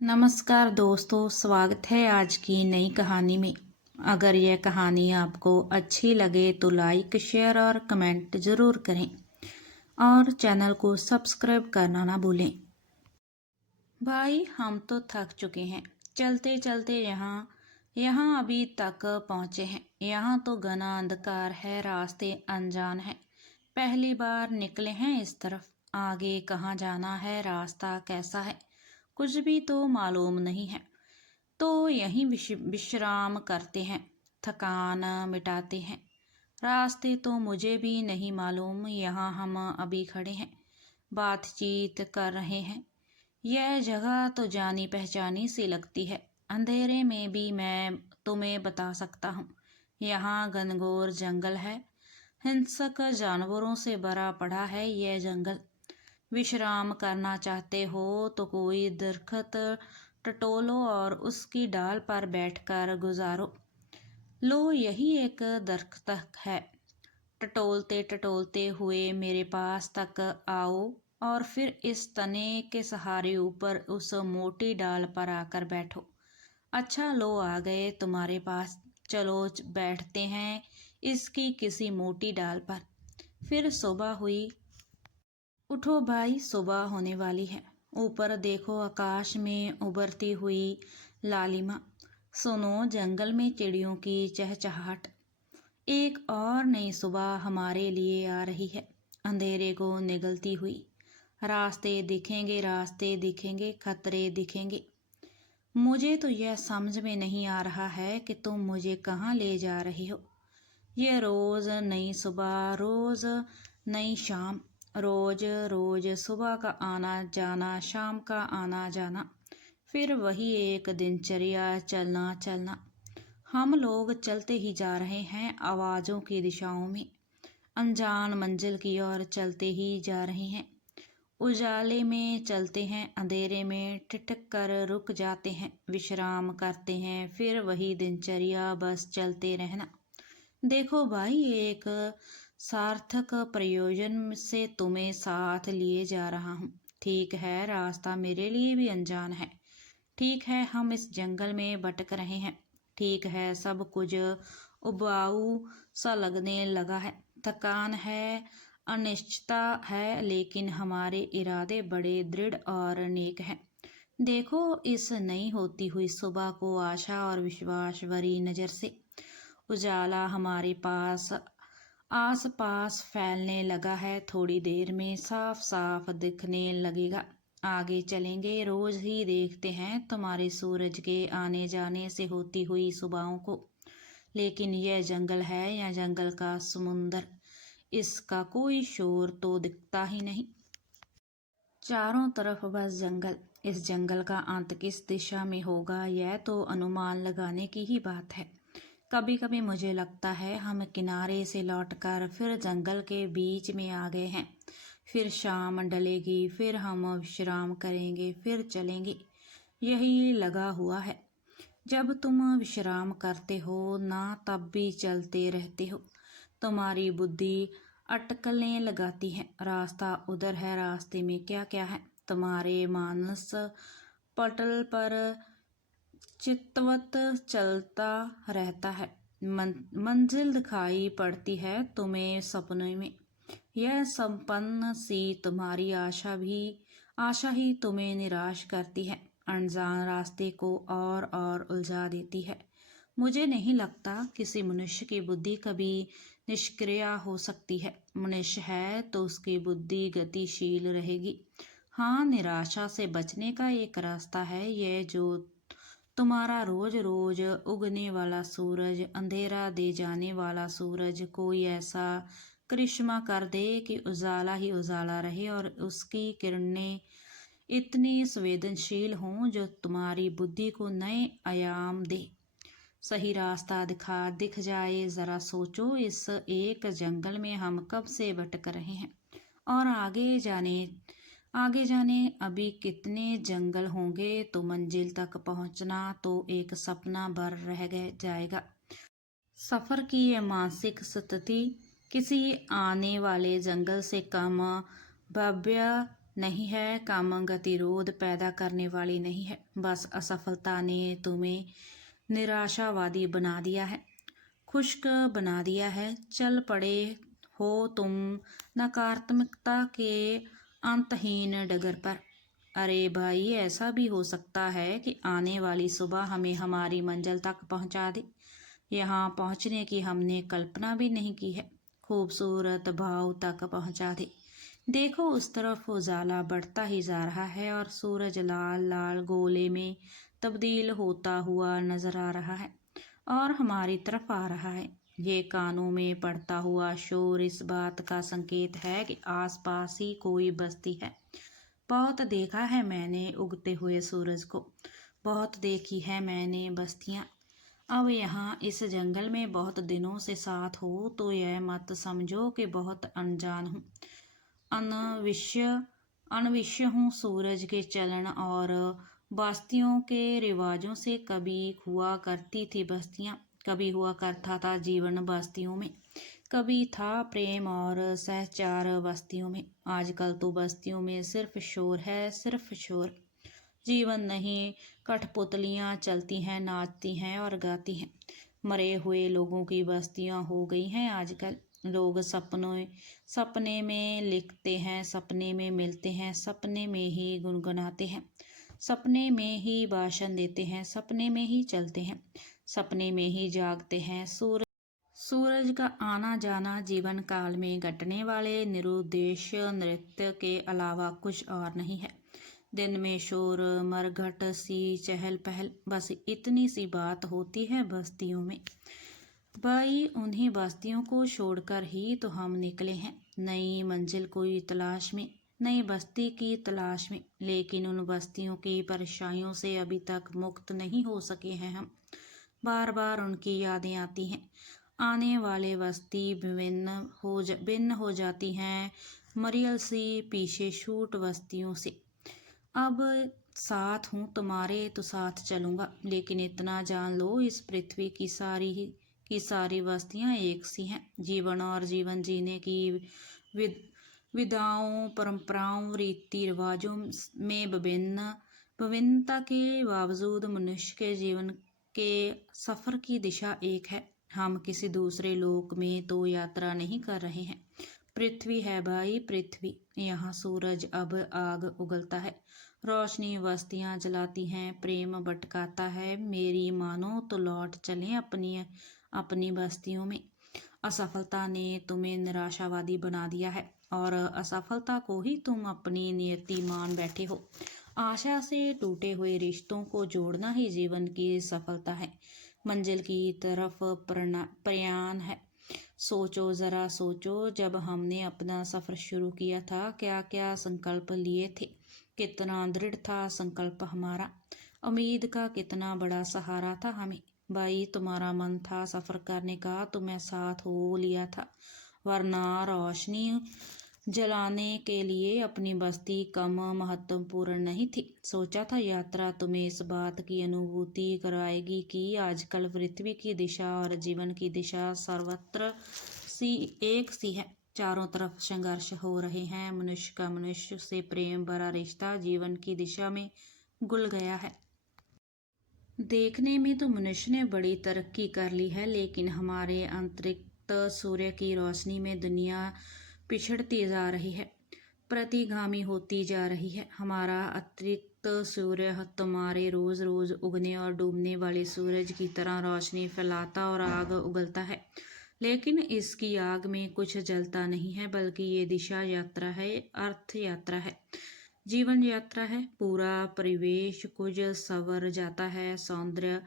नमस्कार दोस्तों, स्वागत है आज की नई कहानी में। अगर यह कहानी आपको अच्छी लगे तो लाइक, शेयर और कमेंट ज़रूर करें और चैनल को सब्सक्राइब करना ना भूलें। भाई, हम तो थक चुके हैं। चलते चलते यहाँ यहाँ अभी तक पहुँचे हैं। यहाँ तो घना अंधकार है, रास्ते अनजान है। पहली बार निकले हैं इस तरफ। आगे कहाँ जाना है, रास्ता कैसा है, कुछ भी तो मालूम नहीं है। तो यहीं विश्राम करते हैं, थकान मिटाते हैं। रास्ते तो मुझे भी नहीं मालूम। यहाँ हम अभी खड़े हैं, बातचीत कर रहे हैं। यह जगह तो जानी पहचानी सी लगती है। अंधेरे में भी मैं तुम्हें बता सकता हूँ, यहाँ घनघोर जंगल है। हिंसक जानवरों से भरा पड़ा है यह जंगल। विश्राम करना चाहते हो तो कोई दरख्त टटोलो और उसकी डाल पर बैठकर गुजारो। लो, यही एक दरख्त है। टटोलते टटोलते हुए मेरे पास तक आओ और फिर इस तने के सहारे ऊपर उस मोटी डाल पर आकर बैठो। अच्छा, लो आ गए तुम्हारे पास। चलो बैठते हैं इसकी किसी मोटी डाल पर। फिर सुबह हुई। उठो भाई, सुबह होने वाली है। ऊपर देखो, आकाश में उभरती हुई लालिमा। सुनो जंगल में चिड़ियों की चहचहाट। एक और नई सुबह हमारे लिए आ रही है, अंधेरे को निगलती हुई। रास्ते दिखेंगे, रास्ते दिखेंगे, खतरे दिखेंगे। मुझे तो यह समझ में नहीं आ रहा है कि तुम मुझे कहाँ ले जा रहे हो। यह रोज नई सुबह, रोज नई शाम, रोज रोज सुबह का आना जाना, शाम का आना जाना, फिर वही एक दिनचर्या, चलना चलना। हम लोग चलते ही जा रहे हैं आवाज़ों की दिशाओं में, अनजान मंजिल की ओर चलते ही जा रहे हैं। उजाले में चलते हैं, अंधेरे में ठिठक कर रुक जाते हैं, विश्राम करते हैं, फिर वही दिनचर्या, बस चलते रहना। देखो भाई, एक सार्थक प्रयोजन से तुम्हें साथ लिए जा रहा हूँ। ठीक है, रास्ता मेरे लिए भी अनजान है। ठीक है, हम इस जंगल में भटक रहे हैं। ठीक है, सब कुछ उबाऊ सा लगने लगा है, थकान है, अनिश्चितता है, लेकिन हमारे इरादे बड़े दृढ़ और नेक हैं। देखो इस नई होती हुई सुबह को आशा और विश्वास भरी नज़र से। उजाला हमारे पास आस पास फैलने लगा है, थोड़ी देर में साफ साफ दिखने लगेगा। आगे चलेंगे, रोज ही देखते हैं तुम्हारे सूरज के आने जाने से होती हुई सुबहों को। लेकिन यह जंगल है या जंगल का समुंदर, इसका कोई शोर तो दिखता ही नहीं। चारों तरफ बस जंगल। इस जंगल का अंत किस दिशा में होगा, यह तो अनुमान लगाने की ही बात है। कभी कभी मुझे लगता है हम किनारे से लौटकर फिर जंगल के बीच में आ गए हैं। फिर शाम ढलेगी, फिर हम विश्राम करेंगे, फिर चलेंगे। यही लगा हुआ है। जब तुम विश्राम करते हो ना, तब भी चलते रहते हो। तुम्हारी बुद्धि अटकलें लगाती है, रास्ता उधर है, रास्ते में क्या क्या है। तुम्हारे मानस पटल पर चितवत चलता रहता है। मंजिल दिखाई पड़ती है तुम्हें सपनों में। यह संपन्न सी तुम्हारी आशा ही तुम्हें निराश करती है, अनजान रास्ते को और उलझा देती है। मुझे नहीं लगता किसी मनुष्य की बुद्धि कभी निष्क्रिय हो सकती है। मनुष्य है तो उसकी बुद्धि गतिशील रहेगी। हाँ, निराशा से बचने का एक रास्ता है यह, जो तुम्हारा रोज रोज उगने वाला सूरज, अंधेरा दे जाने वाला सूरज, कोई ऐसा करिश्मा कर दे कि उजाला ही उजाला रहे और उसकी किरणें इतनी संवेदनशील हों जो तुम्हारी बुद्धि को नए आयाम दे, सही रास्ता दिख जाए। ज़रा सोचो, इस एक जंगल में हम कब से भटक रहे हैं और आगे जाने अभी कितने जंगल होंगे, तो मंजिल तक पहुंचना तो एक सपना भर रह जाएगा। सफ़र की यह मानसिक स्थिति किसी आने वाले जंगल से कम भव्य नहीं है, कम गतिरोध पैदा करने वाली नहीं है। बस असफलता ने तुम्हें निराशावादी बना दिया है, खुश्क बना दिया है। चल पड़े हो तुम नकारात्मकता के अंतहीन डगर पर। अरे भाई, ऐसा भी हो सकता है कि आने वाली सुबह हमें हमारी मंजिल तक पहुंचा दे। यहाँ पहुंचने की हमने कल्पना भी नहीं की है। खूबसूरत भाव तक पहुंचा दे। देखो, उस तरफ उजाला बढ़ता ही जा रहा है और सूरज लाल लाल गोले में तब्दील होता हुआ नजर आ रहा है और हमारी तरफ आ रहा है। ये कानों में पड़ता हुआ शोर इस बात का संकेत है कि आसपास ही कोई बस्ती है। बहुत देखा है मैंने उगते हुए सूरज को, बहुत देखी है मैंने बस्तियां। अब यहाँ इस जंगल में बहुत दिनों से साथ हो तो यह मत समझो कि बहुत अनजान हूँ, अनविष्य हूँ। सूरज के चलन और बस्तियों के रिवाजों से कभी हुआ करती थी बस्तियाँ, कभी हुआ करता था जीवन बस्तियों में, कभी था प्रेम और सहचार बस्तियों में। आजकल तो बस्तियों में सिर्फ शोर है, सिर्फ शोर। जीवन नहीं, कठपुतलियाँ चलती हैं, नाचती हैं और गाती हैं। मरे हुए लोगों की बस्तियाँ हो गई हैं आजकल। लोग सपने में लिखते हैं, सपने में मिलते हैं, सपने में ही गुनगुनाते हैं, सपने में ही भाषण देते हैं, सपने में ही चलते हैं, सपने में ही जागते हैं। सूरज का आना जाना जीवन काल में घटने वाले निरुद्देश्य नृत्य के अलावा कुछ और नहीं है। दिन में शोर, मरघट सी चहल पहल, बस इतनी सी बात होती है बस्तियों में। भाई, उन्हीं बस्तियों को छोड़कर ही तो हम निकले हैं, नई मंजिल कोई तलाश में, नई बस्ती की तलाश में। लेकिन उन बस्तियों की परेशानियों से अभी तक मुक्त नहीं हो सके हैं हम। बार बार उनकी यादें आती हैं। आने वाले बस्ती भिन्न हो जाती हैं मरियल सी पीछे छूट बस्तियों से। अब साथ हूँ तुम्हारे तो साथ चलूँगा, लेकिन इतना जान लो, इस पृथ्वी की सारी बस्तियाँ एक सी हैं। जीवन और जीवन जीने की विधाओं, परंपराओं, रीति रिवाजों में विभिन्नता के बावजूद मनुष्य के जीवन के सफ़र की दिशा एक है। हम किसी दूसरे लोक में तो यात्रा नहीं कर रहे हैं। पृथ्वी है भाई, पृथ्वी। यहाँ सूरज अब आग उगलता है, रोशनी बस्तियाँ जलाती हैं, प्रेम भटकाता है। मेरी मानो तो लौट चलें अपनी बस्तियों में। असफलता ने तुम्हें निराशावादी बना दिया है और असफलता को ही तुम अपनी नियति मान बैठे हो। आशा से टूटे हुए रिश्तों को जोड़ना ही जीवन की सफलता है, मंजिल की तरफ प्रयाण है। सोचो, ज़रा सोचो, जब हमने अपना सफ़र शुरू किया था क्या क्या संकल्प लिए थे। कितना दृढ़ था संकल्प हमारा, उम्मीद का कितना बड़ा सहारा था हमें। भाई, तुम्हारा मन था सफ़र करने का तो मैं साथ हो लिया था, वरना रोशनी जलाने के लिए अपनी बस्ती कम महत्वपूर्ण नहीं थी। सोचा था यात्रा तुम्हें इस बात की अनुभूति कराएगी कि आजकल पृथ्वी की दिशा और जीवन की दिशा सर्वत्र एक सी है। चारों तरफ संघर्ष हो रहे हैं। मनुष्य का मनुष्य से प्रेम भरा रिश्ता जीवन की दिशा में घुल गया है। देखने में तो मनुष्य ने बड़ी तरक्की कर ली है, लेकिन हमारे अंतरिक्ष सूर्य की रोशनी में दुनिया पिछड़ती जा रही है, प्रतिगामी होती जा रही है। हमारा अतिरिक्त सूर्य तुम्हारे रोज रोज उगने और डूबने वाले सूरज की तरह रोशनी फैलाता और आग उगलता है, लेकिन इसकी आग में कुछ जलता नहीं है, बल्कि ये दिशा यात्रा है, अर्थ यात्रा है, जीवन यात्रा है। पूरा परिवेश कुछ संवर जाता है, सौंदर्य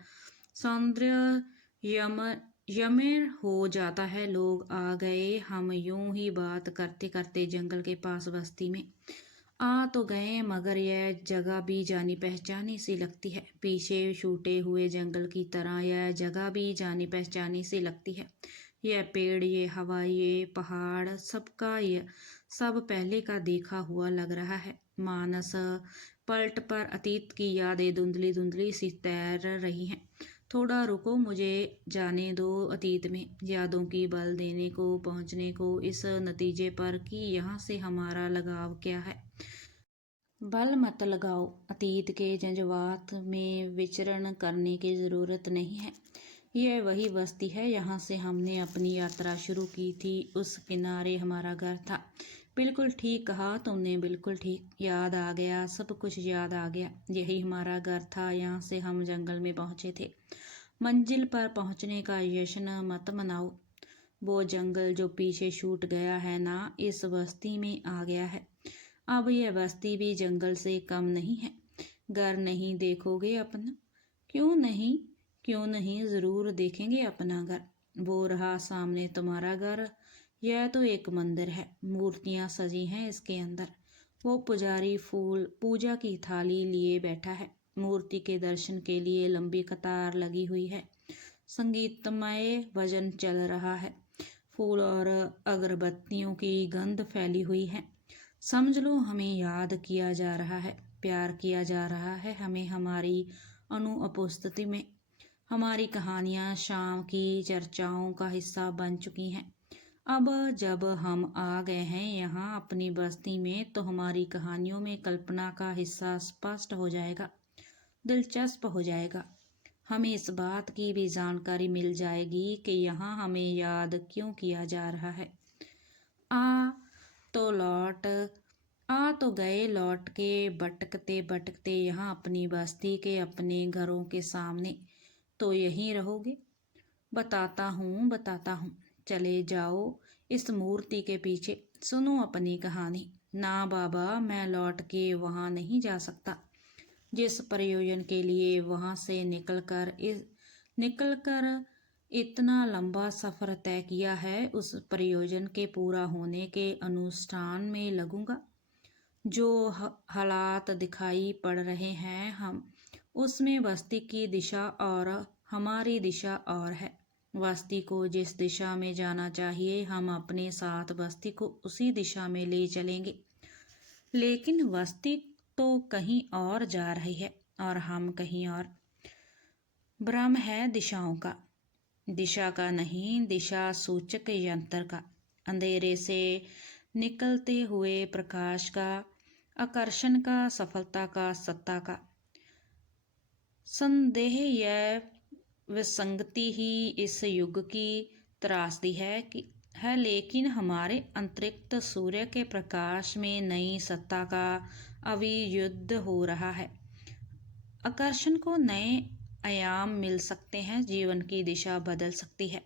यमेर हो जाता है। लोग आ गए, हम यूं ही बात करते करते जंगल के पास बस्ती में आ तो गए, मगर यह जगह भी जानी पहचानी सी लगती है। पीछे छूटे हुए जंगल की तरह यह जगह भी जानी पहचानी सी लगती है। यह पेड़, ये हवा, ये पहाड़, सब पहले का देखा हुआ लग रहा है। मानस पलट पर अतीत की यादें धुंधली धुंधली सी तैर रही हैं। थोड़ा रुको, मुझे जाने दो अतीत में, यादों की बल देने को, पहुंचने को इस नतीजे पर कि यहाँ से हमारा लगाव क्या है। बल मत लगाओ, अतीत के जंजवात में विचरण करने की ज़रूरत नहीं है। यह वही बस्ती है, यहाँ से हमने अपनी यात्रा शुरू की थी। उस किनारे हमारा घर था। बिल्कुल ठीक कहा तुमने, बिल्कुल ठीक। याद आ गया, सब कुछ याद आ गया। यही हमारा घर था, यहाँ से हम जंगल में पहुँचे थे। मंजिल पर पहुँचने का जश्न मत मनाओ। वो जंगल जो पीछे छूट गया है ना, इस बस्ती में आ गया है। अब यह बस्ती भी जंगल से कम नहीं है। घर नहीं देखोगे अपना? क्यों नहीं, क्यों नहीं, ज़रूर देखेंगे अपना घर। वो रहा सामने तुम्हारा घर। यह तो एक मंदिर है, मूर्तियाँ सजी हैं इसके अंदर। वो पुजारी फूल पूजा की थाली लिए बैठा है। मूर्ति के दर्शन के लिए लंबी कतार लगी हुई है। संगीतमय भजन चल रहा है। फूल और अगरबत्तियों की गंध फैली हुई है। समझ लो हमें याद किया जा रहा है, प्यार किया जा रहा है हमें हमारी अनुपस्थिति में। हमारी कहानियाँ शाम की चर्चाओं का हिस्सा बन चुकी हैं। अब जब हम आ गए हैं यहाँ अपनी बस्ती में, तो हमारी कहानियों में कल्पना का हिस्सा स्पष्ट हो जाएगा, दिलचस्प हो जाएगा। हमें इस बात की भी जानकारी मिल जाएगी कि यहाँ हमें याद क्यों किया जा रहा है। आ तो गए लौट के, भटकते भटकते यहाँ अपनी बस्ती के अपने घरों के सामने। तो यहीं रहोगे? बताता हूँ, चले जाओ इस मूर्ति के पीछे, सुनो अपनी कहानी। ना बाबा, मैं लौट के वहाँ नहीं जा सकता। जिस प्रयोजन के लिए वहाँ से निकलकर इतना लंबा सफ़र तय किया है, उस प्रयोजन के पूरा होने के अनुष्ठान में लगूंगा। जो हालात दिखाई पड़ रहे हैं हम उसमें बस्ती की दिशा और हमारी दिशा और है। बस्ती को जिस दिशा में जाना चाहिए, हम अपने साथ बस्ती को उसी दिशा में ले चलेंगे। लेकिन बस्ती तो कहीं और जा रही है और हम कहीं और। भ्रम है दिशाओं का, दिशा का नहीं, दिशा सूचक यंत्र का, अंधेरे से निकलते हुए प्रकाश का, आकर्षण का, सफलता का, सत्ता का। संदेह यह विसंगति ही इस युग की त्रासदी है, लेकिन हमारे अंतरिक्त सूर्य के प्रकाश में नई सत्ता का अभियुद्ध हो रहा है। आकर्षण को नए आयाम मिल सकते हैं, जीवन की दिशा बदल सकती है।